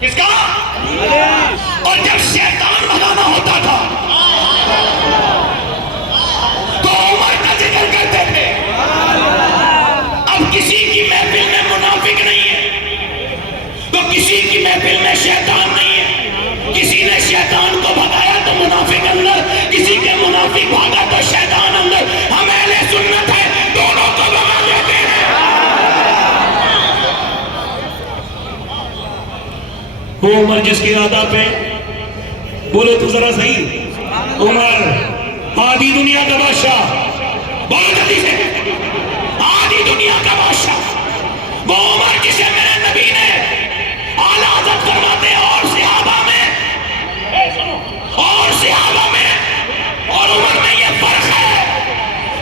کس کا؟ اور جب شیطان بھگانا ہوتا تھا تو عمر کا ذکر کرتے تھے. اب کسی کی محفل میں منافق نہیں ہے تو کسی کی محفل میں شیطان نہیں ہے. کسی نے شیطان کو بھگایا تو منافق اندر, کسی کے منافق بھاگا تو شیطان اندر. ہم اہل سنت ہے, دونوں کو بھگا دیتے ہیں. وہ عمر جس کے آداب پہ بولو تو ذرا صحیح, عمر آدھی دنیا کا بادشاہ, بہت جلدی سے, آدھی دنیا کا بادشاہ, وہ عمر جسے میرے نبی نے اعلیٰ حضرت فرماتے ہیں اور صحابہ میں اور عمر میں یہ فرق ہے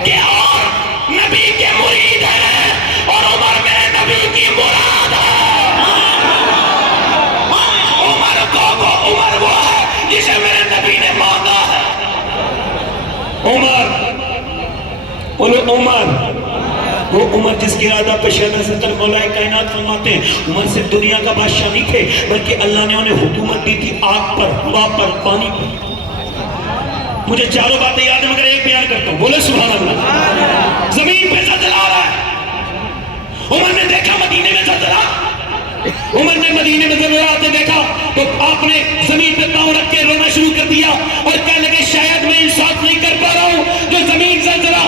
کہ اور نبی کے مرید ہیں اور عمر میرے نبی کی مراد ہے. عمر وہ ہے جسے میرے نبی نے مانگا ہے. عمر, بولو عمر, وہ عمر جس کی ارادہ پہ شہدہ ستر مولا کائنات فرماتے ہیں عمر صرف دنیا کا بادشاہ نہیں تھے بلکہ اللہ نے انہیں حکومت دی تھی آگ پر, ہوا پر, پانی پر. مجھے چاروں باتیں یاد ہیں مگر ایک بیان کرتا ہوں, بولے سبحان اللہ. زمین پہ زلزلہ آ رہا ہے, عمر نے دیکھا مدینے میں زلزلہ, عمر نے مدینے میں زلزلہ آتے دیکھا تو آپ نے زمین پہ پاؤں رکھ کے رونا شروع کر دیا اور کہنے لگے شاید میں انصاف نہیں کر پا رہا ہوں, جو زمین زلزلہ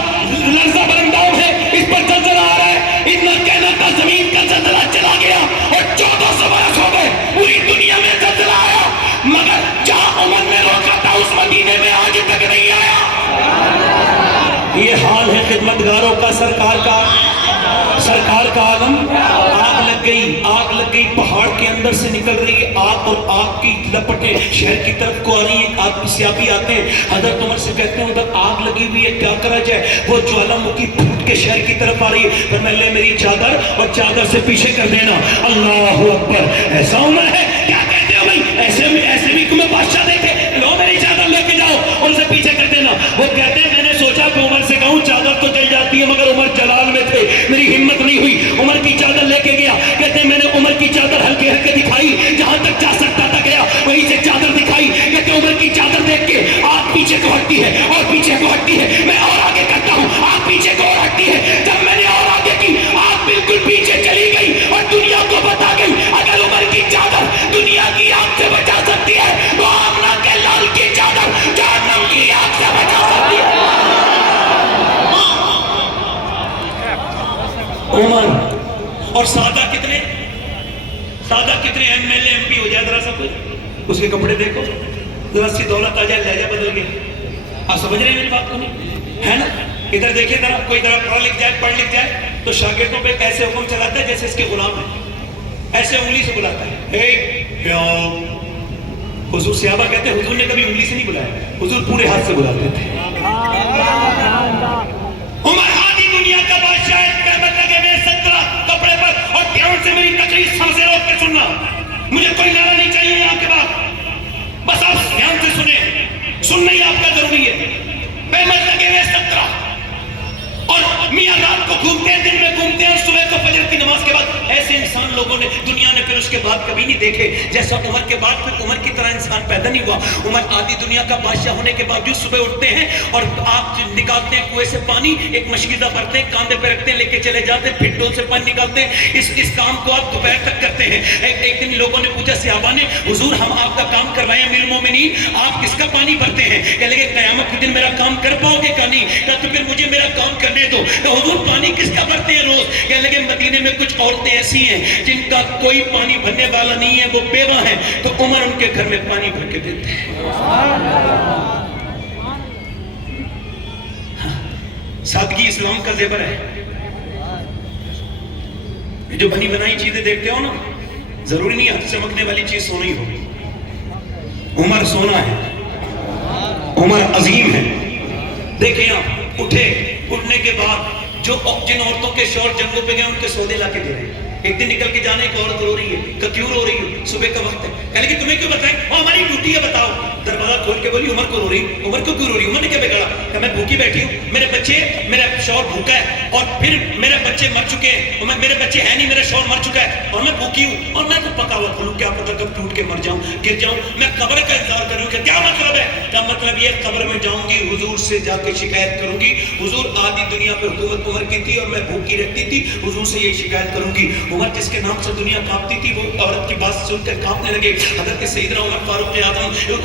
لرزہ برنداؤ ہے اس پر زلزلہ آ رہا ہے. اتنا کہنا تھا زمین کا زلزلہ چلا گیا اور 1400 برس ہو گئے, پوری دنیا میں زلزلہ آیا مگر جہاں عمر نے روکا تھا اس مدینے میں آج تک نہیں آیا. یہ حال ہے خدمتگاروں کا, سرکار کا عالم. آگ لگ گئی پہاڑ کے اندر سے نکل رہی ہے آگ اور آگ کی لپٹیں شہر کی طرف کو آ رہی ہیں. آگ کی سیابی آتے ہیں, حضرت عمر سے کہتے ہیں ادھر آگ لگی ہوئی ہے کیا کرا جائے. وہ جوالا مکھی پھوٹ کے شہر کی طرف آ رہی ہے, فرمایا لے میری چادر اور چادر سے پیچھے کر دینا. اللہ اکبر, ایسا عمر ہے کیا کہتے ہو بھائی, ایسے بھی تمہیں بادشاہ دیکھے, لو میری چادر لے کے جاؤ اور اسے پیچھے کر دینا. وہ کہتے ہیں میں نے سوچا کہ عمر سے کہوں چادر تو جل جاتی ہے مگر عمر جلال میں تھے, میری ہمت نہیں ہوئی. عمر کی چادر لے کے گیا, کہتے ہیں میں نے عمر کی چادر ہلکے ہلکے دکھائی, جہاں تک جا سکتا تھا گیا وہیں سے چادر دکھائی. کہتے ہیں عمر کی چادر دیکھ کے آگ پیچھے کو ہٹتی ہے اور پیچھے کو ہٹتی ہے, میں اور آگے کرتا ہوں, آگ پیچھے کو اور ہٹتی ہے. جب میں نے اور آگے کی آگ بالکل پیچھے چلی گئی اور دنیا کو بتا گئی اگر عمر کی چادر دنیا کی آگ سے بچا سکتی ہے تو آمنہ کے لال کی چادر جہنم کی آگ سے بچا سکتی ہے. عمر اور سادہ کتنے M L A M P ہو جائے, ذرا سا کوئی اس کے کپڑے دیکھو, ذرا سی دولت آ جائے, لہجہ بدل گیا. آپ سمجھ رہے ہیں میری بات کو نہیں ہے نا. ادھر دیکھیں ذرا, کوئی ذرا پڑھ لکھ جائے تو شاگردوں پہ ایسے حکم چلاتا ہے جیسے اس کے غلام ہیں, ایسے انگلی سے بلاتا ہے. حضور صحابہ کہتے ہیں حضور نے کبھی انگلی سے نہیں بلایا, حضور پورے ہاتھ سے بلاتے تھے. عمر آدھی دنیا کا بادشاہ لگے ہوئے 17 کپڑے پر اور دھیان سے میری تقریر سانسیں روک کے سننا, مجھے کوئی نعرہ نہیں چاہیے یہاں کے بعد, بس آپ دھیان سے سنیں, سننا ہی آپ کا ضروری ہے. پیمت لگے ہوئے 17 اور میاں رات کو گھومتے ہیں, دن میں گھومتے ہیں, صبح کو فجر کی نماز کے بعد. ایسے انسان لوگوں نے دنیا نے پھر اس کے بعد کبھی نہیں دیکھے جیسا عمر کے بعد پھر عمر کی طرح انسان پیدا نہیں ہوا. عمر آدھی دنیا کا بادشاہ ہونے کے باوجود صبح اٹھتے ہیں اور آپ نکالتے ہیں کنویں سے پانی, ایک مشکیزہ بھرتے ہیں, کاندھے پہ رکھتے ہیں, لے کے چلے جاتے ہیں, پھر ڈول سے پانی نکالتے ہیں. اس کام کو آپ دوپہر تک کرتے ہیں. ایک دن لوگوں نے پوچھا صحابہ نے, حضور ہم آپ کا کام کروائیں امیر المومنین, آپ کس کا پانی بھرتے ہیں؟ کہنے لگے قیامت کے دن میرا کام کر پاؤ گے کہ نہیں؟ کہا تو پھر مجھے میرا کام کرنے دو. کہ حضور پانی کس کا بھرتے ہیں روز؟ کہنے لگے مدینے میں کچھ عورتیں ایسی ہیں جن کا کوئی پانی بھرنے والا نہیں ہے, وہ بیوہ ہیں, تو عمر ان کے گھر میں پانی بھر کے دیتے ہیں. سادگی اسلام کا زیور ہے. جو بنی بنائی چیزیں دیکھتے ہو نا, ضروری نہیں ہاتھ چمکنے والی چیز سونا ہی ہو. عمر سونا ہے, عمر عظیم ہے. دیکھیں آپ اٹھنے کے بعد جن عورتوں کے شوہر جنگوں پہ گئے ان کے سودے لا کے دے رہے ہیں. ایک دن نکل کے جانے ایک عورت رو رہی ہے, کیوں رو رہی ہے؟ صبح کا وقت ہے. کہنے لگی تمہیں کیوں بتائیں؟ وہ ہماری ڈیوٹی ہے, بتاؤ. دروازہ کھول کے بولی عمر کو رو رہی, عمر کو کیوں رو رہی؟ عمر نے کیا بگاڑا؟ کہ میں بھوکی بیٹھی ہوں, میرے بچے, میرا شوہر بھوکا ہے, اور پھر میرے بچے مر چکے ہیں, اور میرے بچے ہیں نہیں, میرا شوہر مر چکا ہے, اور میں بھوکی ہوں, اور میں تو پکا ہوا کھولوں, کیا پتہ کب ٹوٹ کے مر جاؤں, گر جاؤں. میں قبر کا انتظار کر رہی ہوں کہ کیا مطلب ہے؟ کیا مطلب یہ قبر میں جاؤں گی, حضور سے جا کے شکایت کروں گی, حضور آدھی دنیا پہ حکومت عمر کی تھی اور میں بھوکی رہتی تھی, حضور سے یہ شکایت کروں گی. عمر جس کے نام سے دنیا کانپتی تھی, وہ عورت کی بات سن کر کانپنے لگے. حضرت سیدنا عمر فاروق اعظم